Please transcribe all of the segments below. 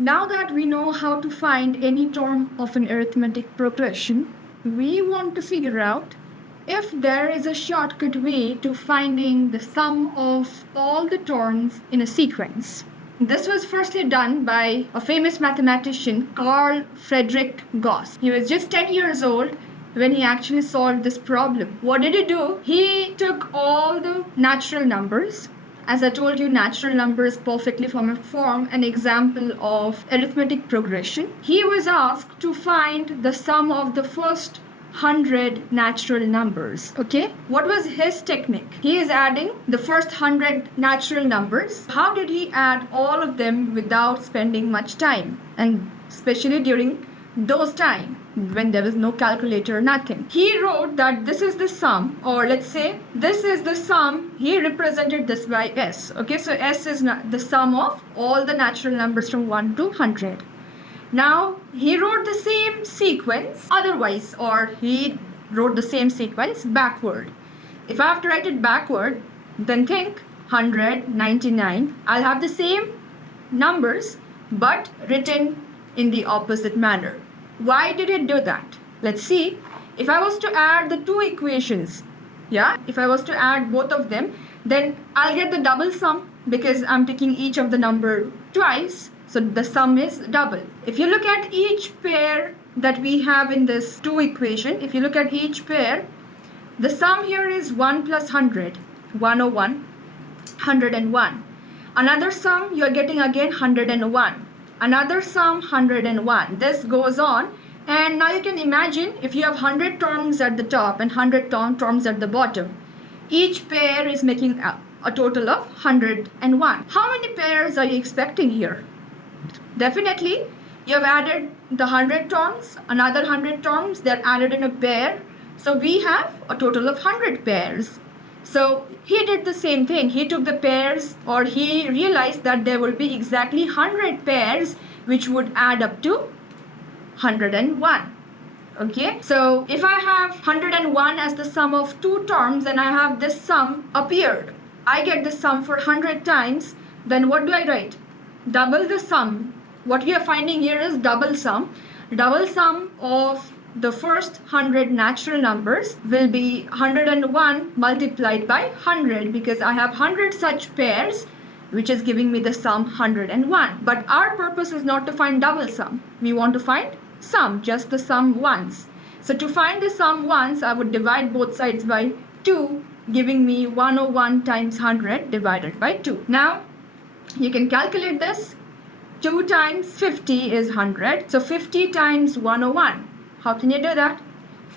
Now that we know how to find any term of an arithmetic progression, we want to figure out if there is a shortcut way to finding the sum of all the terms in a sequence. This was firstly done by a famous mathematician, Carl Friedrich Gauss. He was just 10 years old when he actually solved this problem. What did he do? He took all the natural numbers. As I told you, natural numbers perfectly form an example of arithmetic progression. He was asked to find the sum of the first 100 natural numbers. Okay, what was his technique? He is adding the first 100 natural numbers. How did he add all of them without spending much time, and especially during those time when there was no calculator, nothing? He wrote that this is the sum, or let's say this is the sum. He represented this by s. Okay, so s is the sum of all the natural numbers from 1 to 100. Now he wrote the same sequence otherwise, or he wrote the same sequence backward. If I have to write it backward, then think 100, 99. I'll have the same numbers but written in the opposite manner. Why did it do that? Let's see. If I was to add the two equations, if I was to add both of them, then I'll get the double sum because I'm taking each of the number twice. So the sum is double. If you look at each pair that we have in this two equation, if you look at each pair, the sum here is 1 plus 100, 101, 101. Another sum you're getting again 101. Another sum 101. This goes on, and now you can imagine if you have 100 terms at the top and 100 terms at the bottom, each pair is making a total of 101. How many pairs are you expecting here? Definitely, you have added the 100 terms, another 100 terms, they're added in a pair. So we have a total of 100 pairs. So he did the same thing. He took the pairs, or he realized that there will be exactly 100 pairs which would add up to 101. Okay, so if I have 101 as the sum of two terms and I have this sum appeared, I get the sum for 100 times, then what do I write? Double the sum. What we are finding here is double sum. Double sum of the first 100 natural numbers will be 101 multiplied by 100, because I have 100 such pairs, which is giving me the sum 101. But our purpose is not to find double sum. We want to find sum, just the sum once. So to find the sum once, I would divide both sides by 2, giving me 101 times 100 divided by 2. Now, you can calculate this. 2 times 50 is 100. So 50 times 101. How can you do that?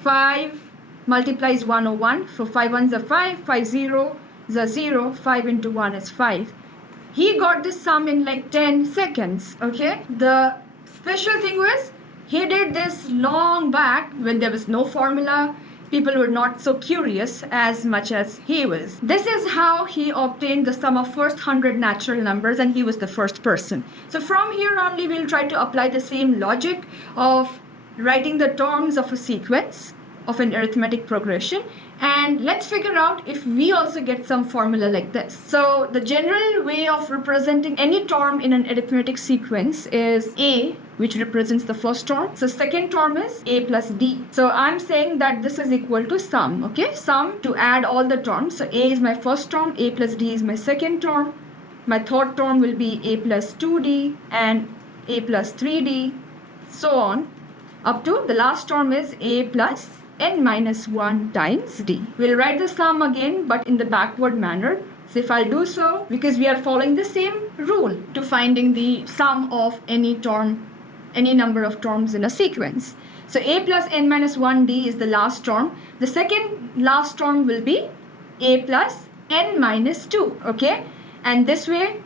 5 multiplies 101. So 5 ones are 5. 5 0 is a 0. 5 into 1 is 5. He got this sum in like 10 seconds. Okay. The special thing was he did this long back when there was no formula. People were not so curious as much as he was. This is how he obtained the sum of first 100 natural numbers, and he was the first person. So from here only, we'll try to apply the same logic of writing the terms of a sequence of an arithmetic progression, and let's figure out if we also get some formula like this. So the general way of representing any term in an arithmetic sequence is A, which represents the first term. So second term is A plus D. So I'm saying that this is equal to sum. Okay, sum to add all the terms. So A is my first term, A plus D is my second term. My third term will be A plus 2D and A plus 3D, so on, up to the last term is A plus n minus 1 times D. We'll write the sum again, but in the backward manner. So if I do so, because we are following the same rule to finding the sum of any term, any number of terms in a sequence. So A plus n minus 1D is the last term. The second last term will be A plus n minus 2. Okay, and this way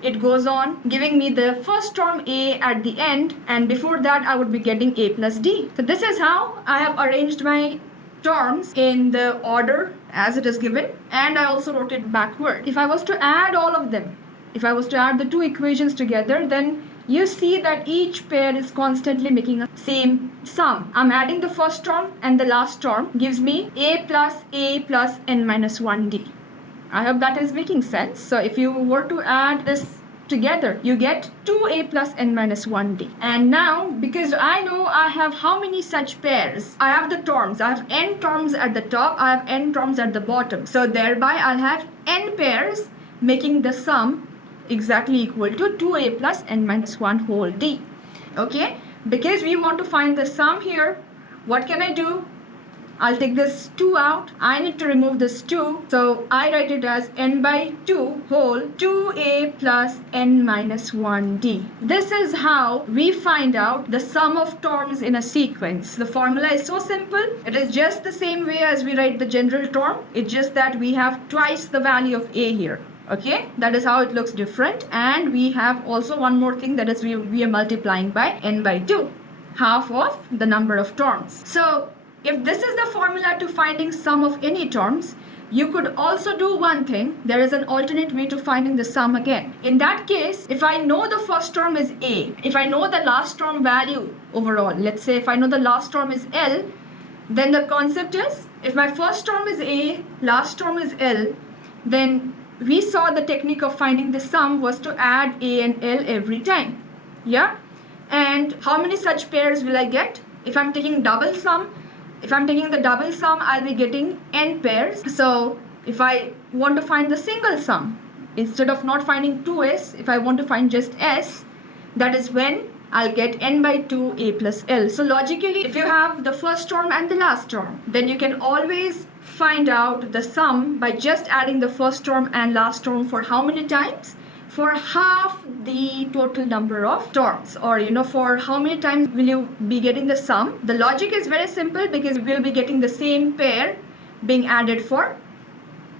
it goes on, giving me the first term A at the end, and before that I would be getting A plus D. So this is how I have arranged my terms in the order as it is given, and I also wrote it backward. If I was to add all of them, if I was to add the two equations together, then you see that each pair is constantly making a same sum. I'm adding the first term, and the last term gives me A plus n minus 1D. I hope that is making sense. So if you were to add this together, you get 2a plus n minus 1d. And now, because I know I have how many such pairs, I have the terms. I have n terms at the top, I have n terms at the bottom. So thereby I'll have n pairs, making the sum exactly equal to 2a plus n minus 1 whole d. Okay, because we want to find the sum here, what can I do? I'll take this 2 out. I need to remove this 2. So I write it as n by 2 whole 2a plus n minus 1d. This is how we find out the sum of terms in a sequence. The formula is so simple. It is just the same way as we write the general term. It's just that we have twice the value of a here. Okay, that is how it looks different. And we have also one more thing, that is we are multiplying by n by 2, half of the number of terms. So if this is the formula to finding sum of any terms, you could also do one thing. There is an alternate way to finding the sum again. In that case, if I know the first term is a, if I know the last term value overall, let's say if I know the last term is L, then the concept is, if my first term is a, last term is L, then we saw the technique of finding the sum was to add a and L every time. Yeah? And how many such pairs will I get? If I'm taking double sum, if I'm taking the double sum, I'll be getting n pairs. So if I want to find the single sum, instead of not finding 2s, if I want to find just s, that is when I'll get n by 2 a plus L. So logically, if you have the first term and the last term, then you can always find out the sum by just adding the first term and last term for how many times? For half the total number of terms, or for how many times will you be getting the sum. The logic is very simple, because we'll be getting the same pair being added for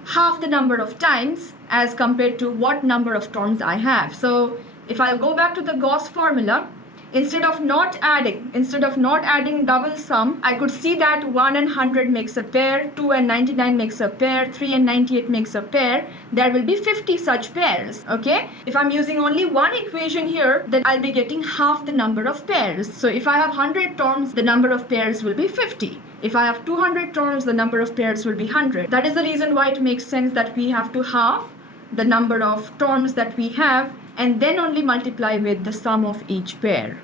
half the number of times as compared to what number of terms I have. So if I go back to the Gauss formula, instead of not adding double sum, I could see that 1 and 100 makes a pair, 2 and 99 makes a pair, 3 and 98 makes a pair. There will be 50 such pairs. Okay, if I'm using only one equation here, then I'll be getting half the number of pairs. So if I have 100 terms, the number of pairs will be 50. If I have 200 terms, the number of pairs will be 100. That is the reason why it makes sense that we have to halve the number of terms that we have, and then only multiply with the sum of each pair.